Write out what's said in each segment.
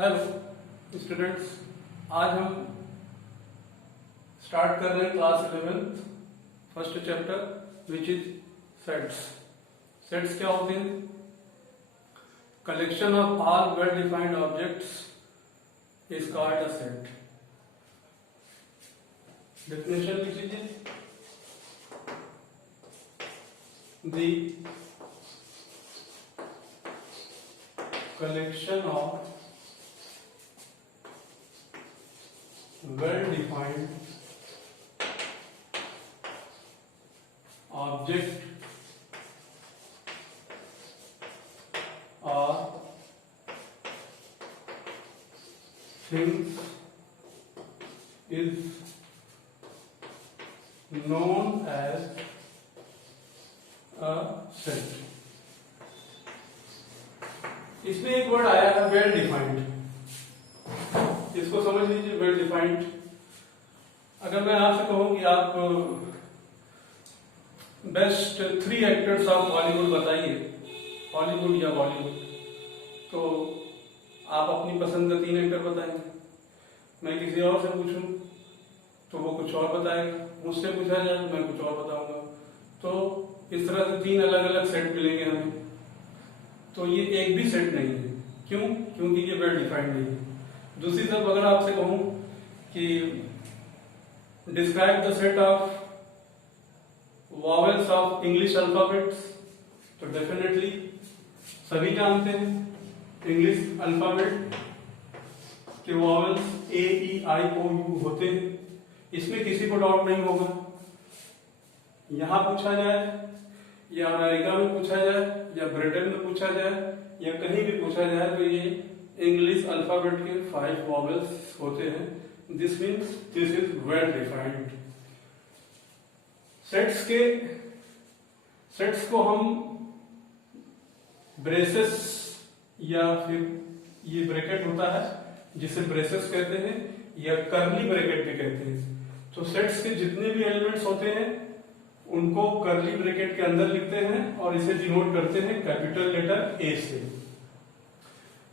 Hello students, आज हम start कर रहे हैं class 11th first chapter which is sets. Sets क्या होते हैं? Collection of all well defined objects is called a set. Definition लिख लीजिए। The collection of well-defined object or things is known as a set। इसमें एक word आया है well defined, इसको समझ लीजिए। वेल डिफाइंड, अगर मैं आपसे कहूं कि आप बेस्ट 3 एक्टर्स ऑफ बॉलीवुड बताइए, हॉलीवुड या बॉलीवुड, तो आप अपनी पसंद का 3 एक्टर बताएंगे। मैं किसी और से पूछूं तो वो कुछ और बताएगा, मुझसे पूछा जाए तो मैं कुछ और बताऊंगा। तो इस तरह से 3 अलग अलग सेट मिलेंगे हमें। तो ये एक भी सेट नहीं है। क्यों? क्योंकि ये वेल डिफाइंड नहीं है। दूसरी तरफ अगर आपसे कहूं कि describe the set of vowels of English alphabets, तो डेफिनेटली सभी जानते हैं इंग्लिश अल्फाबेट के वॉवेल्स AEIOU होते हैं। इसमें किसी को डाउट नहीं होगा। यहां पूछा जाए या अमेरिका में पूछा जाए या ब्रिटेन में पूछा जाए या कहीं भी पूछा जाए तो ये इंग्लिश अल्फाबेट के 5 वॉवेल्स होते हैं। This means this is well defined. Sets को हम ब्रेसेस या फिर ये ब्रैकेट होता है जिसे ब्रेसेस कहते हैं या कर्ली ब्रैकेट भी कहते हैं। तो सेट्स के जितने भी एलिमेंट्स होते हैं उनको कर्ली ब्रैकेट के अंदर लिखते हैं और इसे डिनोट करते हैं कैपिटल लेटर A से।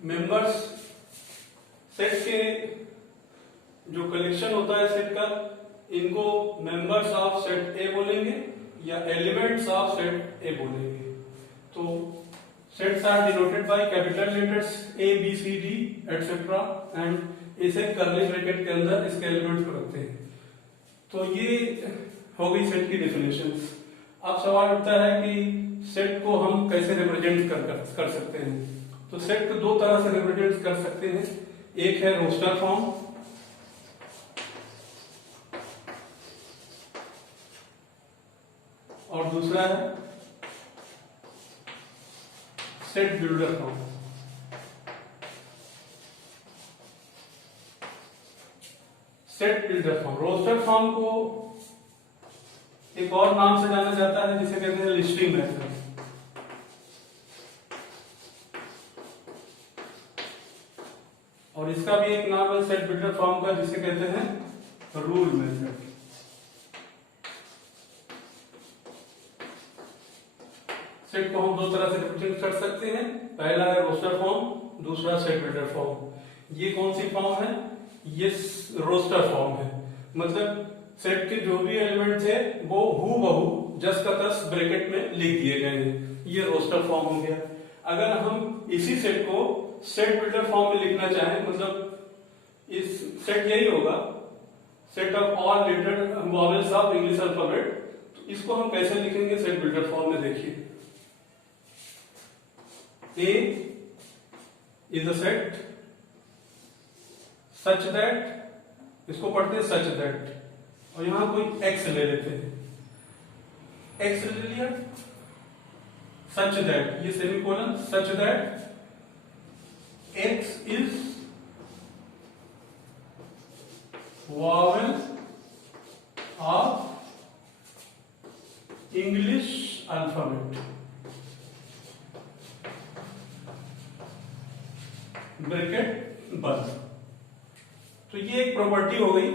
मेंबर्स, सेट के जो कलेक्शन होता है सेट का, इनको मेंबर्स ऑफ सेट A बोलेंगे या एलिमेंट्स ऑफ सेट A बोलेंगे। तो sets are denoted by capital letters A B C D etcetera and इसे कर्ली ब्रैकेट के अंदर इसके एलिमेंट्स को रखते हैं। तो ये हो गई सेट की डेफिनेशन। अब सवाल उठता है कि सेट को हम कैसे रिप्रेजेंट कर सकते हैं। तो सेट को 2 तरह से रिप्रेजेंट कर सकते हैं। एक है रोस्टर फॉर्म और दूसरा है set builder form. Set builder form, roster form को एक और नाम से जाना जाता है जिसे कहते हैं लिस्टिंग मेथड। और इसका भी एक नाम है सेट बिल्डर फॉर्म का जिसे कहते हैं रूल मेथड। सेट को हम 2 तरह से रिप्रेजेंट कर सकते हैं। पहला है रोस्टर फॉर्म, दूसरा सेट बिल्डर फॉर्म। ये कौन सी फॉर्म है? ये रोस्टर फॉर्म है। मतलब सेट के जो भी एलिमेंट्स है वो हूबहू जस का तस ब्रैकेट में लिख दिए गए हैं। ये रोस्टर फॉर्म हो गया। अगर हम इसी सेट को सेट बिल्डर फॉर्म में लिखना चाहें, मतलब इस सेट यही होगा, set of all letter vowels of English alphabet, तो इसको हम कैसे लिखेंगे सेट बिल्डर फॉर्म में? देखिए, A is a set such that, इसको पढ़ते हैं सच दैट, और यहां कोई x ले लेते हैं, x ले लिया, सच दैट, ये semicolon, such that x is vowel of English alphabet, bracket बंद। तो ये एक प्रॉपर्टी हो गई,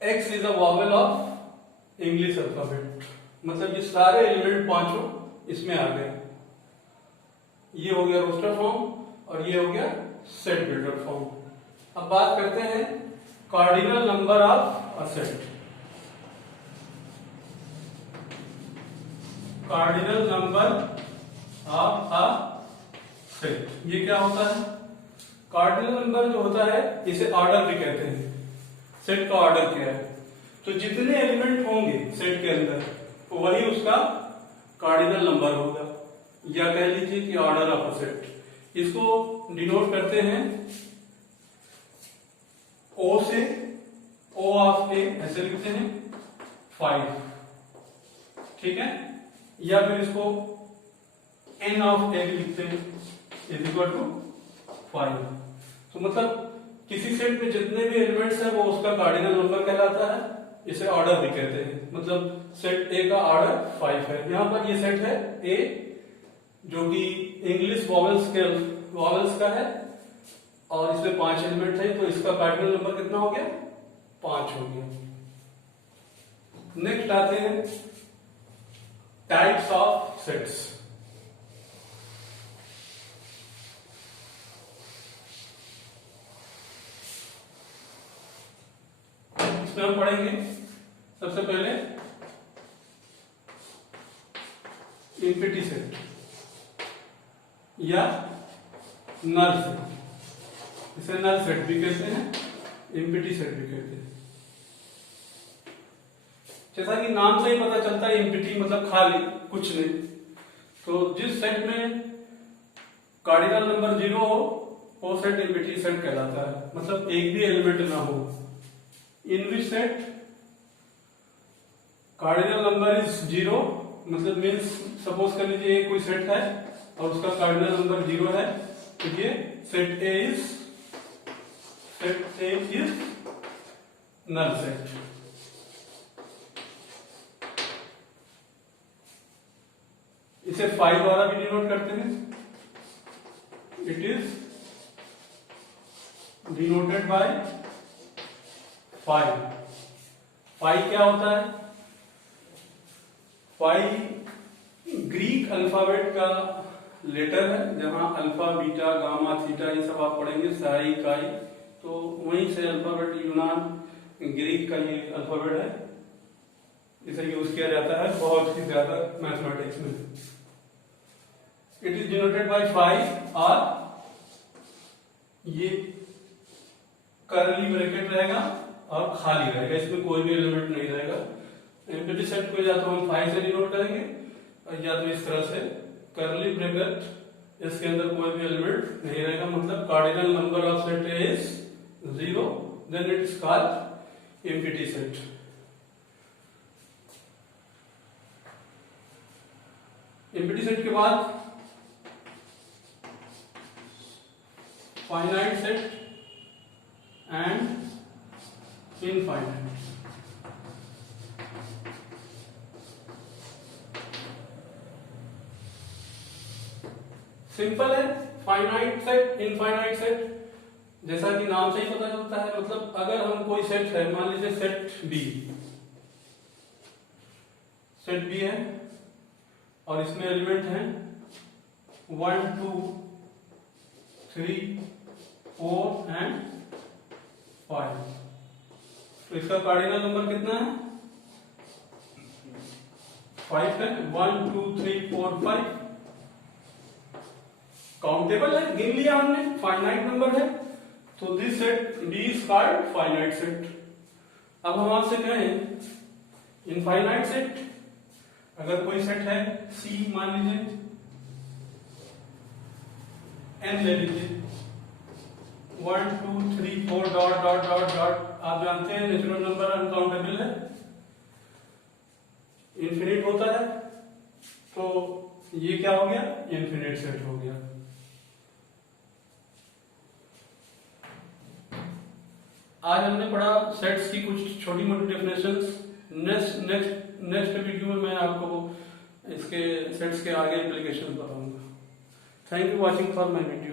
X is a vowel of English alphabet. मतलब ये सारे एलिमेंट 5 इसमें आ गए। ये हो गया रोस्टर फॉर्म। और ये हो गया सेट बिल्डर फॉर्म। अब बात करते हैं cardinal number of a set. Cardinal number of a set, ये क्या होता है? कार्डिनल नंबर जो होता है इसे ऑर्डर भी कहते हैं। सेट का ऑर्डर क्या है? तो जितने एलिमेंट होंगे सेट के अंदर वही उसका कार्डिनल नंबर होगा, या कह लीजिए कि ऑर्डर ऑफ अ सेट। इसको डिनोट करते हैं ओ से, ओ ऑफ ए ऐसे लिखते हैं 5, ठीक है, या फिर इसको एन ऑफ ए भी लिखते हैं इज इक्वल टू 5। तो मतलब किसी सेट में जितने भी एलिमेंट्स हैं वो उसका कार्डिनल नंबर कहलाता है। इसे ऑर्डर भी कहते हैं, मतलब सेट ए का ऑर्डर 5 है। यहां पर ये सेट है ए जो कि इंग्लिश वॉवेल्स का है और इसमें 5 एलिमेंट है, तो इसका कार्डिनल नंबर कितना हो गया? 5 हो गया। नेक्स्ट आते हैं टाइप्स ऑफ सेट्स। इसमें हम पढ़ेंगे सबसे पहले एम्प्टी सेट या नल सेट। इसे नल सेट भी कहते हैं, एम्प्टी सेट भी कहते हैं। जैसा कि नाम से ही पता चलता है एम्प्टी मतलब खाली, कुछ नहीं। तो जिस सेट में कार्डिनल नंबर 0 हो वो सेट एम्प्टी सेट कहलाता है, मतलब एक भी एलिमेंट ना हो। इन विच सेट कार्डिनल नंबर इज 0, मतलब मीन्स सपोज कर लीजिए कोई सेट है और उसका कार्डिनल नंबर 0 है, तो ये set A is null set. इसे 5 द्वारा भी डिनोट करते हैं। It is denoted by 5। 5 क्या होता है? 5 ग्रीक अल्फाबेट का लेटर है, जहां अल्फा, बीटा, गामा, थीटा ये सब आप पढ़ेंगे, साई, काई, तो वहीं से अल्फाबेट यूनान ग्रीक का ये अल्फाबेट है। इसे यूज किया जाता है बहुत ही ज्यादा मैथमेटिक्स में। इट इज डिनोटेड बाय 5 और ये कर्ली ब्रैकेट रहेगा और खाली रहेगा, इसमें कोई भी एलिमेंट नहीं रहेगा। एम्प्टी सेट को या तो हम 5 से डिनोट करेंगे या तो इस तरह से कर्ली ब्रैकेट, इसके अंदर कोई भी एलिमेंट नहीं रहेगा, मतलब cardinal number of set is 0, then it is called empty set. Empty set के बाद finite set and infinite. Simple है, फाइनाइट सेट, इनफाइनाइट सेट, जैसा कि नाम से ही पता चलता है। मतलब अगर हम कोई सेट है, मान लीजिए सेट बी है और इसमें एलिमेंट हैं 1 2 3 4 एंड 5, तो इसका कार्डिनल नंबर कितना है? 5 है। 1 2 3 4 5 काउंटेबल है, गिन लिया हमने, फाइनाइट नंबर है, तो this set B is called finite set. अब हम आपसे कहें इनफाइनाइट सेट, अगर कोई सेट है सी, मान लीजिए एन ले लीजिए, 1 2 3 4 डॉट डॉट डॉट डॉट। आप जानते हैं नेचुरल नंबर अनकाउंटेबल है, इन्फिनिट होता है, तो ये क्या हो गया? इन्फिनिट सेट हो गया। आज हमने पढ़ा सेट्स की कुछ छोटी मोटी डेफिनेशंस। नेक्स्ट वीडियो में मैं आपको इसके सेट्स के आगे एप्लीकेशन बताऊंगा। Thank you watching for my video.